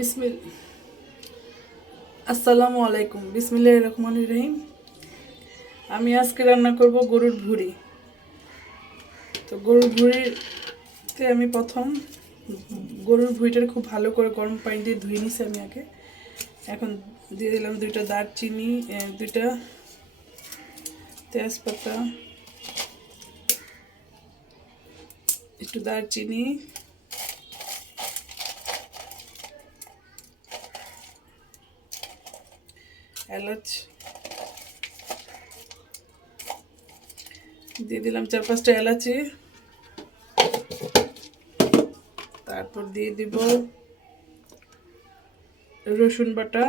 বিসমিল আসসালামু আলাইকুম। বিসমিল্লাহির রহমানির রহিম। আমি আজকে রান্না করব গরুর ভুঁড়ি। তো গরুর ভুঁড়িতে আমি প্রথম গরুর ভুঁড়িটা খুব ভালো করে গরম পানি দিয়ে ধুয়ে নিছি আমি আগে। এখন দিয়ে দিলাম দুইটা দারচিনি, দুইটা তেজপাতা, একটু দারচিনি, এলাচ দিয়ে দিলাম 4-5টা এলাচি। তারপর দিয়ে দিব রসুন বাটা,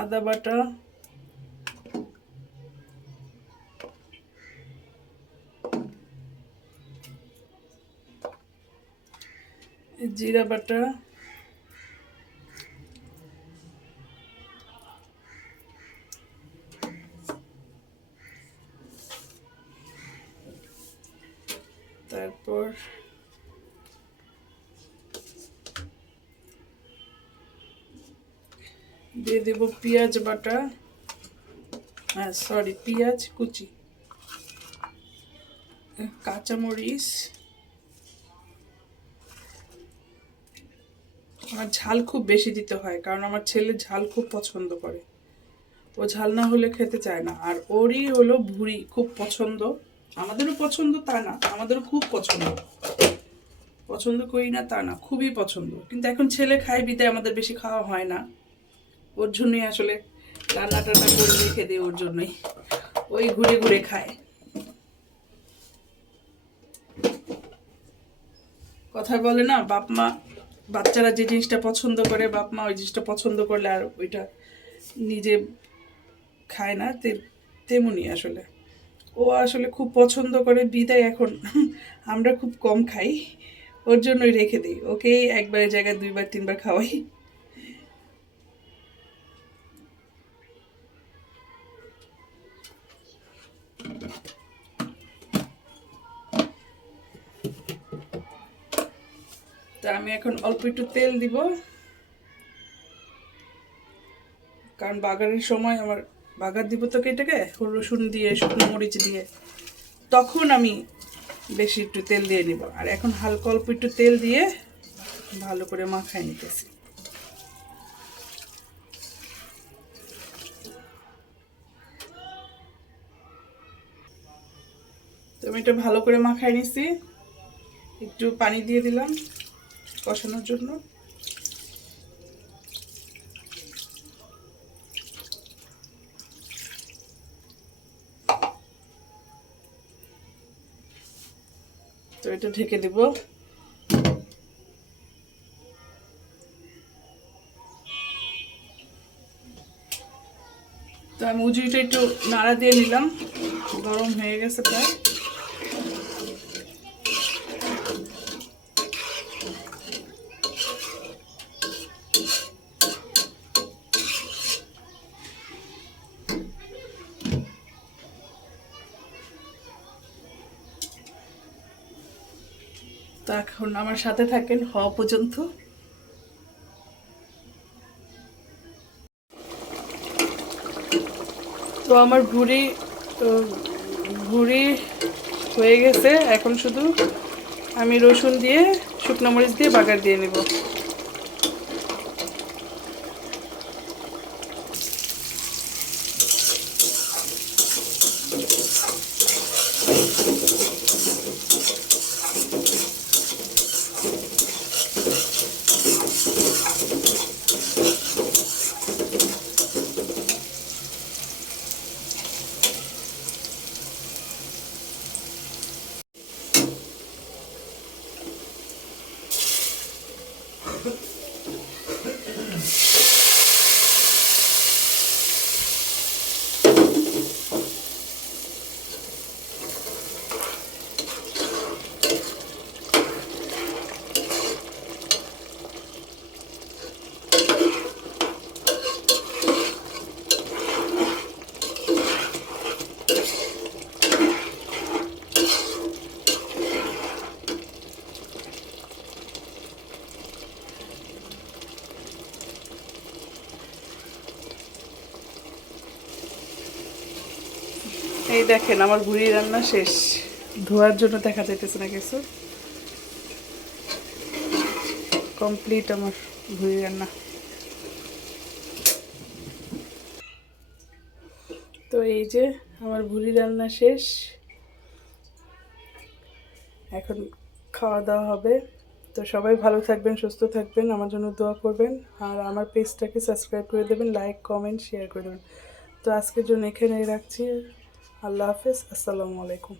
আদা বাটা, জিরা বাটা, তারপর দিয়ে দেব পেঁয়াজ বাটা, পেঁয়াজ কুচি, কাঁচামরিচ। আমার ঝাল খুব বেশি দিতে হয় কারণ আমার ছেলে ঝাল খুব পছন্দ করে। ও ঝাল না হলে খেতে চায় না। আর ওরই হলো ভুঁড়ি খুব পছন্দ। আমাদেরও পছন্দ তা না, আমাদেরও খুব পছন্দ। পছন্দ করি না তা না, খুবই পছন্দ। কিন্তু এখন ছেলে খায় বিদায় আমাদের বেশি খাওয়া হয় না। ওর জন্যই আসলে রান্না টান্না করে রেখে দিই, ওর জন্যই। ওই ঘুরে ঘুরে খায়। কথা বলে না, বাপ মা বাচ্চারা যে জিনিসটা পছন্দ করে বাপ মা ওই জিনিসটা পছন্দ করলে আর ওইটা নিজে খায় না। তেমনই আসলে ও আসলে খুব পছন্দ করে বিদায় এখন আমরা খুব কম খাই। ওর জন্যই রেখে দিই, ওকে একবারের জায়গায় 2-3বার খাওয়াই। তা আমি এখন অল্প একটু তেল দিব, কারণ বাগারের সময় আমার বাগার দিব তো এটাকে রসুন দিয়ে শুকনো মরিচ দিয়ে, তখন আমি বেশি একটু তেল দিয়ে নিব। আর এখন হালকা অল্প একটু তেল দিয়ে ভালো করে মাখায় নিতেছি। তো আমি এটা ভালো করে মাখায় নিছি, একটু পানি দিয়ে দিলাম কষানোর জন্য। তো এটা ঢেকে দিব। তো আমি উজিটা একটু নাড়া দিয়ে নিলাম, গরম হয়ে গেছে প্রায়। তো এখন আমার সাথে থাকেন হওয়া পর্যন্ত। তো আমার ভুঁড়ি হয়ে গেছে। এখন শুধু আমি রসুন দিয়ে শুকনো মরিচ দিয়ে বাগার দিয়ে নেব। এই দেখেন আমার ভুড়ি রান্না শেষ। ধোয়ার জন্য দেখা যাইতেছে না কিছু, কমপ্লিট আমার ভুড়ি রান্না। তো এই যে আমার ভুড়ি রান্না শেষ, এখন খাওয়া দাওয়া হবে। তো সবাই ভালো থাকবেন, সুস্থ থাকবেন, আমার জন্য দোয়া করবেন, আর আমার পেজটাকে সাবস্ক্রাইব করে দেবেন, লাইক কমেন্ট শেয়ার করে দেবেন। তো আজকের জন্য এখানেই রাখছি। আল্লাহ হাফেজ, আসসালামু আলাইকুম।